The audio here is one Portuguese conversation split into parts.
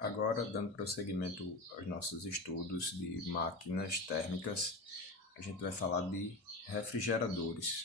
Agora, dando prosseguimento aos nossos estudos de máquinas térmicas, a gente vai falar de refrigeradores.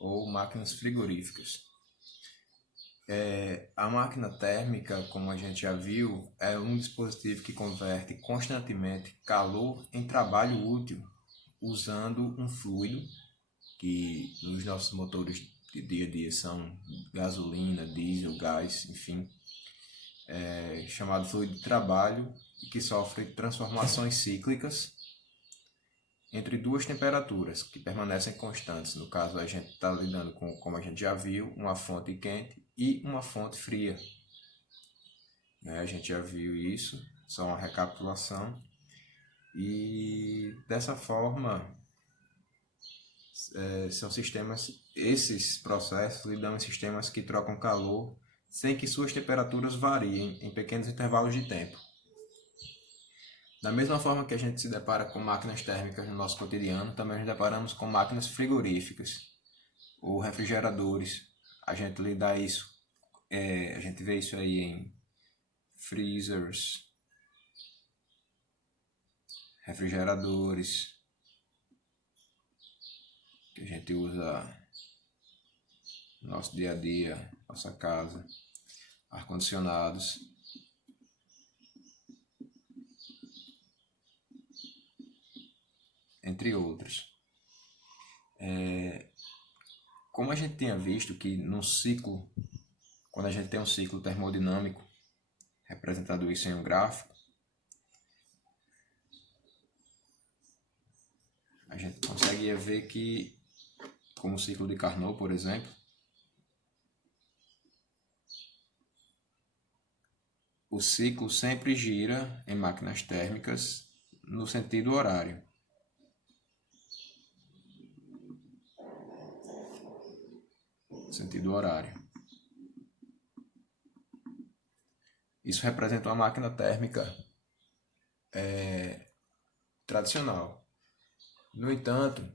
Ou máquinas frigoríficas. A máquina térmica, como a gente já viu, é um dispositivo que converte constantemente calor em trabalho útil, usando um fluido, que nos nossos motores de dia a dia são gasolina, diesel, gás, enfim, chamado fluido de trabalho, e que sofre transformações cíclicas entre duas temperaturas que permanecem constantes. No caso, a gente está lidando com, como a gente já viu, uma fonte quente e uma fonte fria. A gente já viu isso, só uma recapitulação. E dessa forma, são sistemas, esses processos lidam em sistemas que trocam calor sem que suas temperaturas variem em pequenos intervalos de tempo. Da mesma forma que a gente se depara com máquinas térmicas no nosso cotidiano, também nos deparamos com máquinas frigoríficas ou refrigeradores. A gente lida isso, a gente vê isso aí em freezers, refrigeradores, que a gente usa no nosso dia a dia, nossa casa, ar-condicionados. Entre outros. Como a gente tinha visto que no ciclo, quando a gente tem um ciclo termodinâmico, representado isso em um gráfico, a gente consegue ver que, como o ciclo de Carnot, por exemplo, o ciclo sempre gira em máquinas térmicas no sentido horário. Isso representa uma máquina térmica tradicional. No entanto,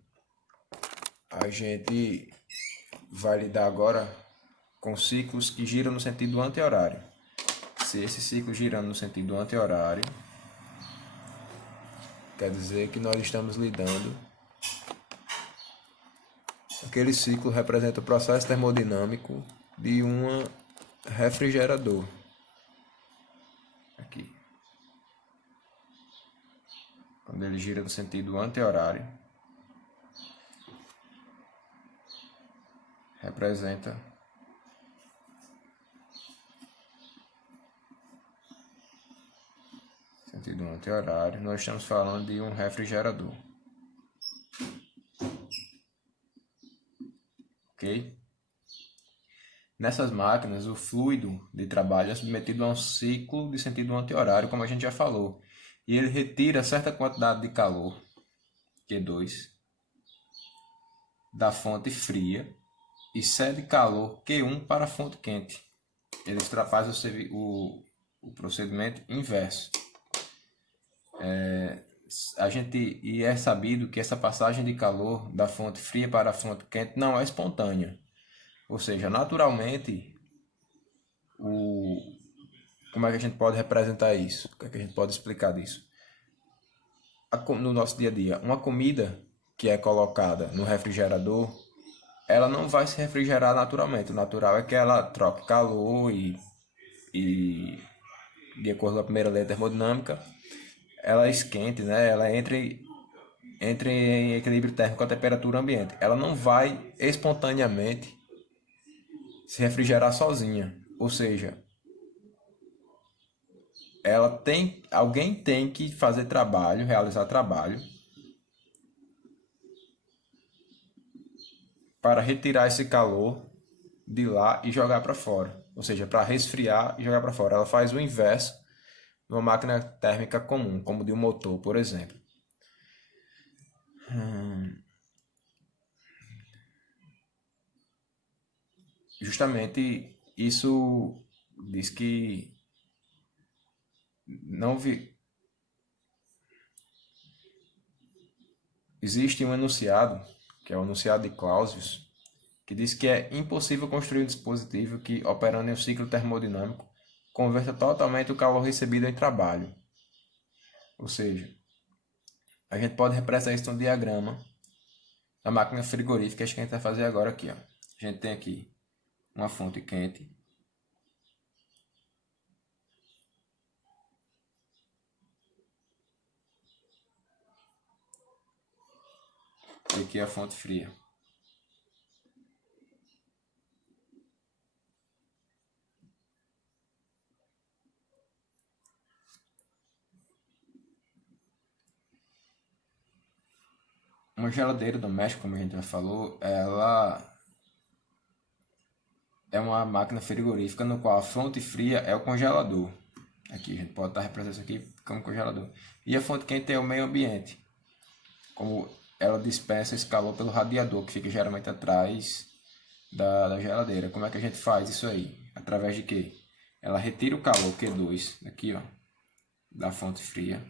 a gente vai lidar agora com ciclos que giram no sentido anti-horário. Se esse ciclo girando no sentido anti-horário, quer dizer que nós estamos lidando. Aquele ciclo representa o processo termodinâmico de um refrigerador. Aqui. Quando ele gira no sentido anti-horário, representa sentido anti-horário. Nós estamos falando de um refrigerador. Ok? Nessas máquinas, o fluido de trabalho é submetido a um ciclo de sentido anti-horário, como a gente já falou, e ele retira certa quantidade de calor, Q2, da fonte fria e cede calor Q1 para a fonte quente. Ele faz o procedimento inverso. E é sabido que essa passagem de calor da fonte fria para a fonte quente não é espontânea. Ou seja, naturalmente, como é que a gente pode representar isso? O que é que a gente pode explicar disso? No nosso dia a dia, uma comida que é colocada no refrigerador, ela não vai se refrigerar naturalmente. O natural é que ela troque calor e de acordo com a primeira lei da termodinâmica, ela esquente, né? Ela entre em equilíbrio térmico com a temperatura ambiente. Ela não vai espontaneamente se refrigerar sozinha. Ou seja, alguém tem que fazer trabalho, realizar trabalho para retirar esse calor de lá e jogar para fora. Ou seja, para resfriar e jogar para fora. Ela faz o inverso numa máquina térmica comum, como de um motor, por exemplo. Justamente isso diz que não existe um enunciado, que é o enunciado de Clausius, que diz que é impossível construir um dispositivo que, operando em um ciclo termodinâmico, converta totalmente o calor recebido em trabalho. Ou seja, a gente pode representar isso num diagrama da máquina frigorífica, que a gente vai fazer agora aqui. Ó. A gente tem aqui uma fonte quente, e aqui a fonte fria. Uma geladeira doméstica, como a gente já falou, ela é uma máquina frigorífica no qual a fonte fria é o congelador. Aqui a gente pode estar representando isso aqui como congelador. E a fonte quente é o meio ambiente, como ela dispensa esse calor pelo radiador, que fica geralmente atrás da geladeira. Como é que a gente faz isso aí? Através de quê? Ela retira o calor Q2, aqui ó, da fonte fria,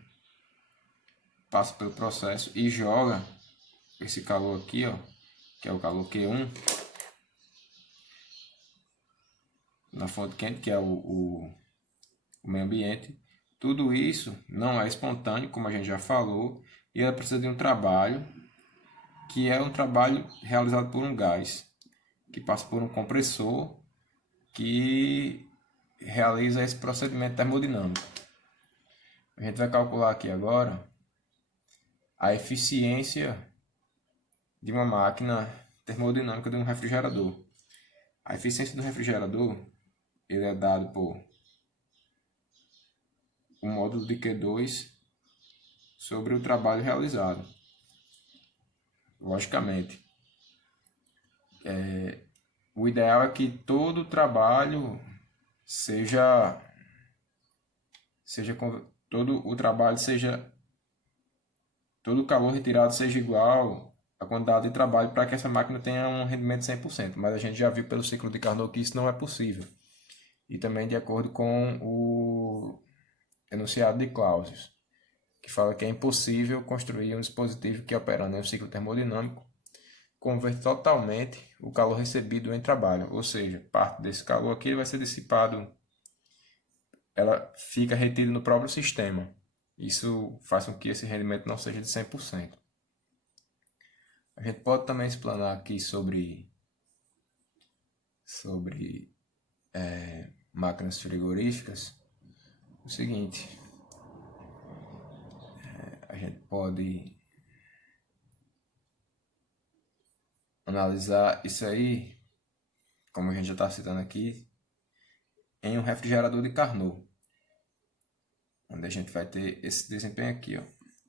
passa pelo processo e joga esse calor aqui, ó, que é o calor Q1, na fonte quente, que é o meio ambiente. Tudo isso não é espontâneo, como a gente já falou, e ela precisa de um trabalho, que é um trabalho realizado por um gás, que passa por um compressor, que realiza esse procedimento termodinâmico. A gente vai calcular aqui agora a eficiência de uma máquina termodinâmica de um refrigerador. A eficiência do refrigerador ele é dado por o módulo de Q2 sobre o trabalho realizado. Logicamente, o ideal é que todo o trabalho seja todo o trabalho seja todo o calor retirado seja igual à quantidade de trabalho para que essa máquina tenha um rendimento de 100%. Mas a gente já viu pelo ciclo de Carnot que isso não é possível. E também de acordo com o enunciado de Clausius, que fala que é impossível construir um dispositivo que, operando em um ciclo termodinâmico, converte totalmente o calor recebido em trabalho. Ou seja, parte desse calor aqui vai ser dissipado, ela fica retida no próprio sistema. Isso faz com que esse rendimento não seja de 100%. A gente pode também explanar aqui sobre máquinas frigoríficas o seguinte: a gente pode analisar isso aí, como a gente já está citando aqui, em um refrigerador de Carnot, onde a gente vai ter esse desempenho aqui, ó,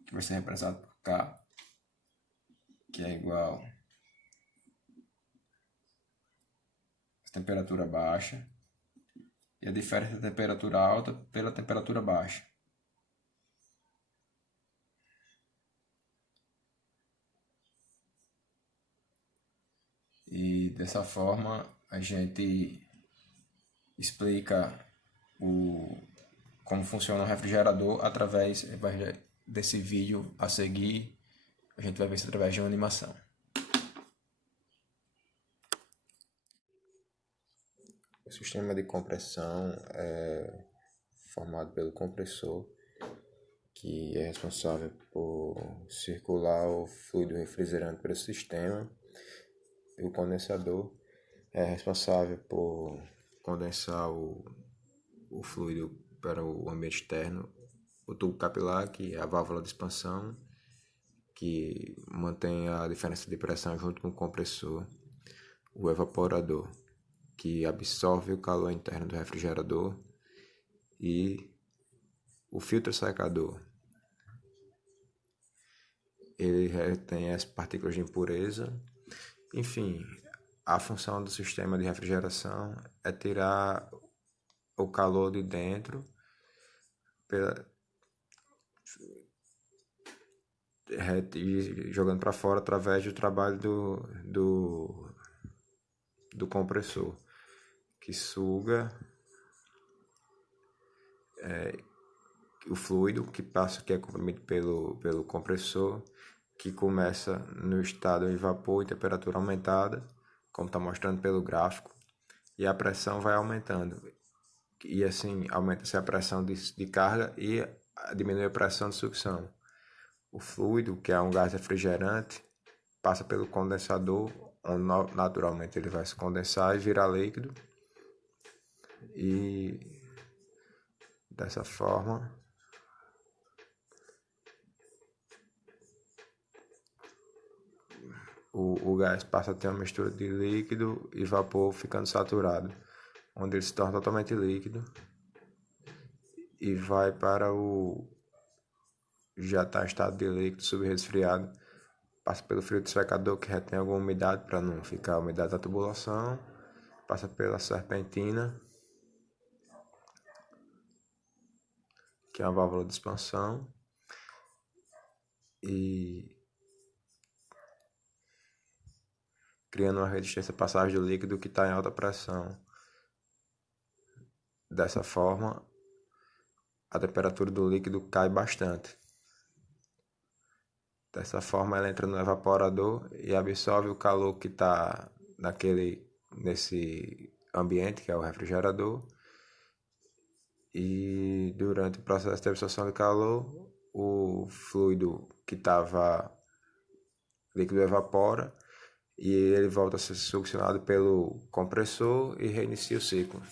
que vai ser representado por K, que é igual a temperatura baixa e a diferença da temperatura alta pela temperatura baixa. E dessa forma a gente explica como funciona o refrigerador através desse vídeo a seguir. A gente vai ver isso através de uma animação. O sistema de compressão é formado pelo compressor, que é responsável por circular o fluido refrigerante para o sistema, e o condensador é responsável por condensar o fluido para o ambiente externo, o tubo capilar, que é a válvula de expansão, que mantém a diferença de pressão junto com o compressor, o evaporador, que absorve o calor interno do refrigerador, e o filtro secador. Ele retém as partículas de impureza. Enfim, a função do sistema de refrigeração é tirar o calor de dentro jogando para fora através do trabalho do compressor, que suga o fluido que é comprimido pelo compressor, que começa no estado de vapor em temperatura aumentada, como está mostrando pelo gráfico, e a pressão vai aumentando. E assim, aumenta-se a pressão de carga e diminui a pressão de sucção. O fluido, que é um gás refrigerante, passa pelo condensador, onde naturalmente ele vai se condensar e virar líquido. E dessa forma o gás passa a ter uma mistura de líquido e vapor ficando saturado, onde ele se torna totalmente líquido e vai para o já está em estado de líquido subresfriado, passa pelo filtro secador que retém alguma umidade para não ficar a umidade da tubulação, passa pela serpentina, que é a válvula de expansão, e criando uma resistência à passagem do líquido que está em alta pressão. Dessa forma, a temperatura do líquido cai bastante. Dessa forma, ela entra no evaporador e absorve o calor que está nesse ambiente, que é o refrigerador. E durante o processo de absorção de calor, o fluido que estava líquido evapora e ele volta a ser succionado pelo compressor e reinicia o ciclo.